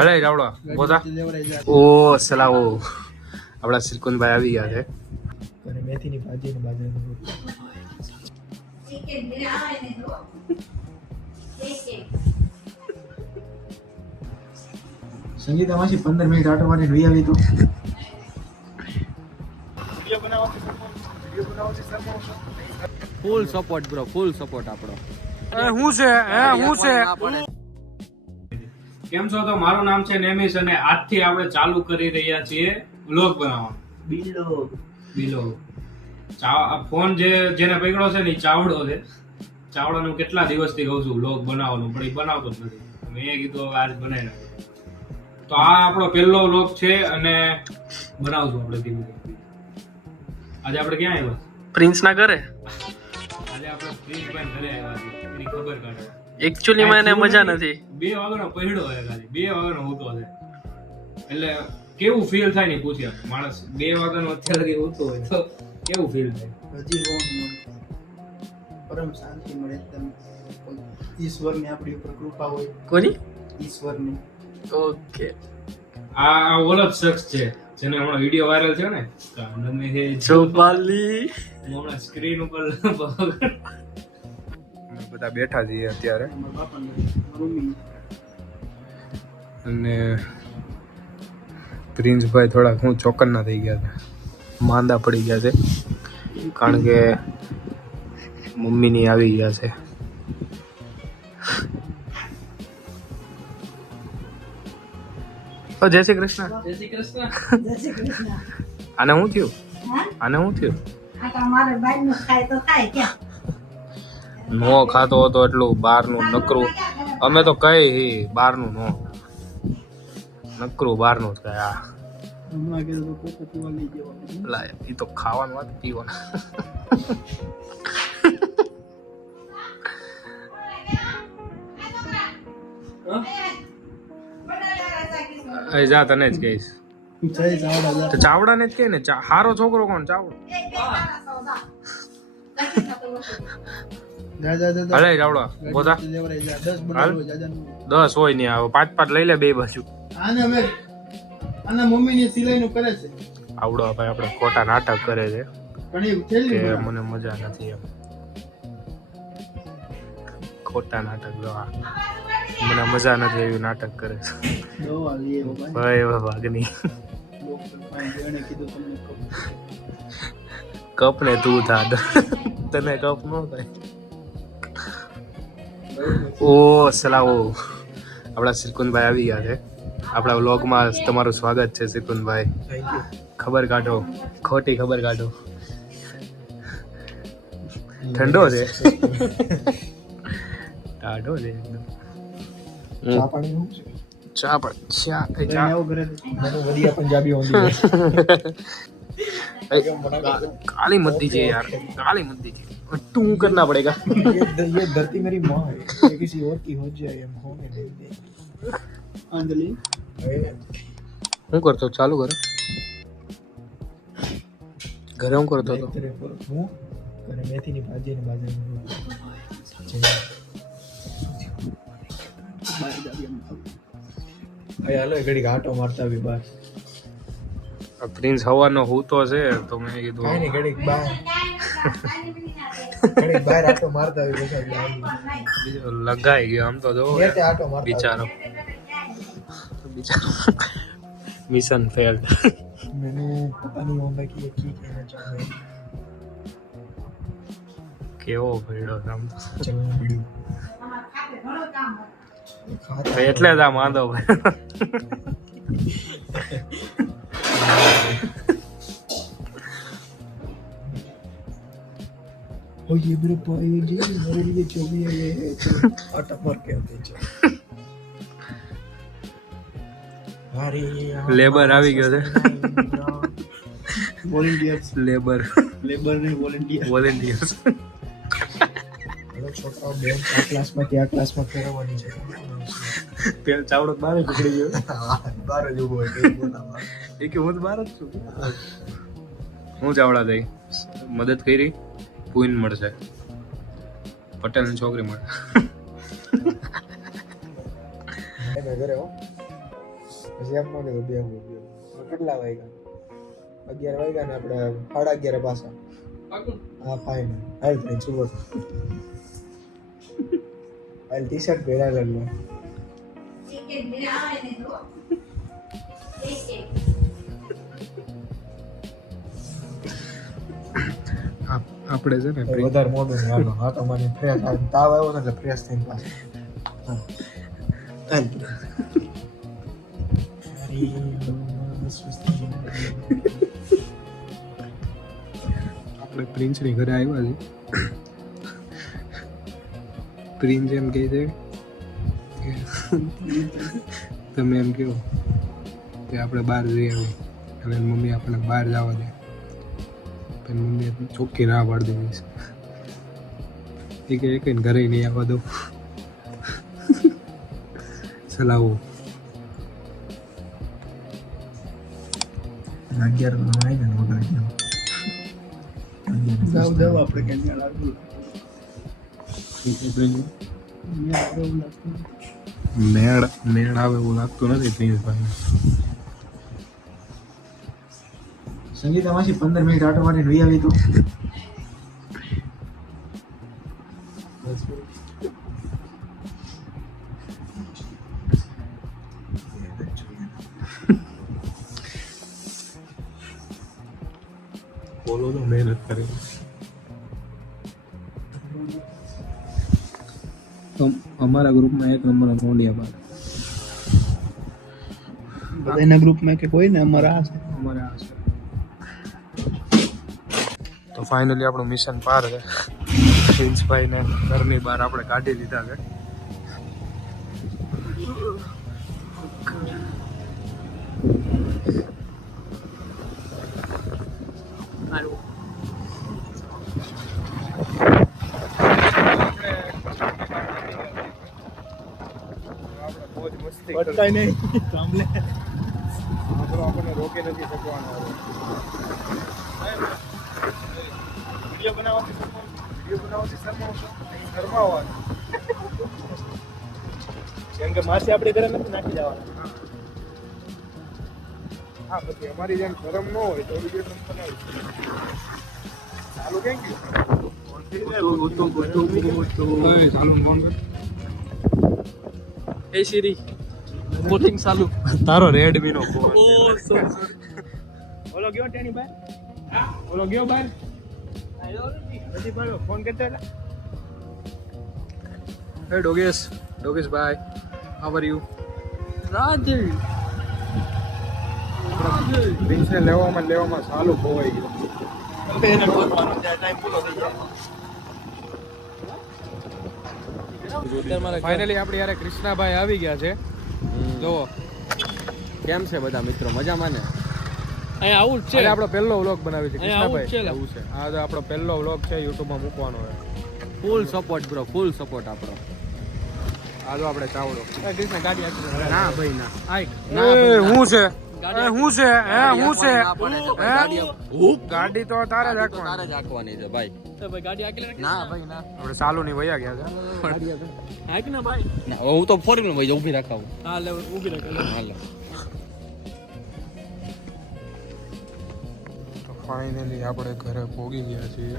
અરે રાવડો બોધા ઓ સલાવો આપડા સિલકુનભાઈ આવી ગયા છે અને મેથીની ભાજી ને બાજરાની સંગીતામાંથી 15 મિનિટ આટો મારીને વી આવી તો full support bro, full support આપણો. હું છે કેમ છો? તો મારું નામ છે નેમિશ અને આજથી આપણે ચાલુ કરી રહ્યા છીએ વ્લોગ બનાવવાનો. બિલો ફોન જેને પકડ્યો છે ને ચાવડો છે. ચાવડાનું કેટલા દિવસથી કહું છું વ્લોગ બનાવવાનું, પણ એ બનાવતો જ નથી. મેં કીધું હવે આજ બનાવી નાખો. તો આ આપણો પહેલો વ્લોગ છે અને બનાવશું આપણે ધીમે ધીમે. આજે આપણે ક્યાં આવ્યા? પ્રિન્સ ના ઘરે આજે આપણે પ્રિન્સભાઈ ઘરે આવ્યા છીએ. એની ખબર કાઢવા. એકચ્યુઅલી માં એને મજા નથી. 2 વાગ્યાનો પહેડો હોય ખાલી, 2 વાગ્યાનો હોતો છે. એટલે કેવું ફીલ થાય ને પૂછ્યા માણસ 2 વાગ્યાનો અત્યારે હોતો હોય તો કેવું ફીલ થાય? હજી પરમ શાંતિ મળે એકદમ. ઈશ્વરની આપણી ઉપર કૃપા હોય. કોની? ઈશ્વરની. ઓકે. આ ઓલો જ શખ્સ છે જેને હમણાં વિડીયો વાયરલ થયો ને, કાનમે હે જોપાલી. હું હમણાં સ્ક્રીન ઉપર બધા બેઠા છીએ અત્યારે મારા બાપાને મમ્મી અને પ્રિન્સભાઈ થોડાક હું ચોકન્ના થઈ ગયા છે, માંદા પડી ગયા છે કારણ કે મમ્મીની આવી ગયા છે. ઓ જય શ્રી કૃષ્ણ. જય શ્રી કૃષ્ણ. આને શું થયું? આને શું થયું? નો ખાતો હતો એટલું બહારનું નકરું. અમે તો કઈ બહારનું નો નકરું બહારનું જ કઈ. આ હમણાં કીધું તો કોકો પીવા લઈ જવાનું. લા એ તો ખાવાનું વાત પીવાનું. જા તને જ કહીશ. જય ચાવડા જા. તો ચાવડા ને જ કે ને હારો છોકરો કોણ? ચાવડો. જા જા જા. અરે રાવડો બોધા લેવરાઈ જા. 10 બનાવો જાજાનું. 10 હોય નહીં આવે 5 લઈ લે બે બાજુ. આને અમે આના મમ્મીની સિલાઈનું કરે છે. આવડો ભાઈ આપણે ખોટા નાટક કરે છે ઘણી છેલ્લી કે મને મજા નથી એમ. ખોટા નાટક જો આ મને મજા નથી એવી નાટક કરે છે દવા લઈએ ભાઈ. ભાઈ હવે ભાગની ડોક્ટર પાસે જેણે કીધું તમને કપ ને તું થા તને કપ નો થાય. ઓ સલાવો આપણા સિલકુનભાઈ આવી ગયા છે. આપણા વ્લોગમાં તમારું સ્વાગત છે સિલકુનભાઈ. ખબર કાઢો, ખોટી ખબર કાઢો. ઠંડો છે ટાઢો છે એકદમ. ચા પાણી નું છે. ચા પણ ચા આવો ઘરે મને વડિયા પંજાબી ઓંધી काली मत दीजिए यार, काली मत दीजिए, तू करना पड़ेगा. ये धरती मेरी माँ है, ये किसी और की हो जाए हम होने नहीं देंगे. अंजलि હું કરતો ચાલુ ઘરે હું કરતો હતો હું અને મેથીની ભાજી ને બાજરાની ભાઈ હાલો ઘડી ઘાટો મારતા આવી બહાર. પ્રિન્સ હવાનો હૂતો છે તો મેં કીધું કાઈ નહીં ઘડી બહાર આટો મારતા આવી બીજો લગાઈ ગયો આમ તો જો આટો મારતા બિચારો મિશન ફેલ્ડ. मैंने पता नहीं होगा कि ये की कहना चाह रहे हैं. કેવો ભેડો આમ તો चलना वीडियो એટલે જ આ માંદો ओ ये मेरे भाई जी मेरे लिए जो भी है ये है आटा मार के आते हैं. अरे લેબર આવી ગયો છે. वॉलंटियर्स લેબર ने વોલેન્ટિયર્સ. हेलो छोटा बेन આ ક્લાસમાં કે આ ક્લાસમાં ફેરવવાની છે. પેલ ચાવડો બહાર નીકળી ગયો. બાર જ ઉભો હોય કે બોલાવા એ કે હું તો બહાર જ છું. હું ચાવડા દઈ મદદ કરી પૂન મળશે પટેલની છોકરી મળે. અમે ઘરે હો પછી એમ ન કીધું બેહું કેટલા વાગ્યા 11 વાગ્યા ને આપણે 11:30 પાછા હા ફાઇનલ હાલ ફ્રેન્ડ સુબહ હાલ ટી-શર્ટ પહેરા લેલો આપણે છે ને વધારે મોડું નહીં હાલો હા તો મને ફ્રેશ તાવ આવ્યો ને એટલે ફ્રેશ થઈને પાછું હાલ આપણે પ્રિન્સની ઘરે આવ્યા છે પ્રિન્સ એમ કહે છે કે તમે એમ કહો કે આપણે બહાર જઈ આવીએ અને એની મમ્મી આપણને બહાર જવા દે પણ મમ્મીએ ચોખ્ખી ના પાડી દીધી છે એ કે એકને ઘરે નહીં આવવા દો ચલાવો 11 નો આવી ને વગાડી જાવ આપણે ક્યાં લાગુ મેળ આવે એવું લાગતું નથી પ્રિન્સભાઈ સંગીતામાંથી 15 મિનિટ આટો મારીને વહી આવી તો બોલો તો મહેનત કરે અમારા ગ્રુપમાં એક નંબર મોંડિયા બાર બધાના ગ્રુપમાં કે કોઈ ને અમારા આ છે અમારે આ છે તો ફાઇનલી આપણું મિશન પાર છે પ્રિન્સભાઈને ઘરની બહાર આપણે કાઢી લીધા છે પટકાય નહીં સાંભળે આપણને રોકી નથી શકવાનો વિડીયો બનાવવાથી શરમાવવાનું કેમ કે માસી આપણે ઘરે નથી નાખી જવાના હા પછી અમારી જેમ શરમ ન હોય તો વિડીયો બનાવી ચાલુ કેમ ચાલુ ફોન કર એ સિરી કોટિંગ ચાલુ તારો રેડમી નો ફોન ઓ સો ઓલો ગયો ટેણી ભાઈ ઓલો ગયો બહાર નથી ભાઈ ફોન કરતો એટલે હે ડોગેશ ભાઈ હાઉ આર યુ રાજે પ્રિન્સને લેવામાં ચાલુ ખોવાઈ ગયો એને ગોતવાનો ટાઈમ પૂરો થઈ જાય ફાઇનલી આપણે યાર કૃષ્ણાભાઈ આવી ગયા છે જો કેમ છે બધા મિત્રો મજામાં ને અહીંયા આવું જ છે આજે આપણો પહેલો વ્લોગ બનાવી છે અહીંયા આવું જ છે કૃષ્ણાભાઈ એવું છે આ તો આપણો પહેલો વ્લોગ છે યુટ્યુબમાં મૂકવાનો છે full support bro full support આપણો આ જો આપણે ચાવડો કૃષ્ણ ગાડી આપી ના ભાઈ ના હું છે હું છે હે હું છે ના પડે તો ભાઈ ગાડી ગાડી તો તારે જ તારે રાખવાની જ રાખવાની છે ભાઈ તો ભાઈ ગાડી આકેલે ના ભાઈ ના આપણે ચાલુ ની વયા ગયા છે હાક ના ભાઈ ના, હું તો ફોર વ્હીલર ભાઈ ઊભી રાખાવું હા લે ઊભી રાખ હાલો તો ફાઇનલી આપણે ઘરે પહોંચી ગયા છીએ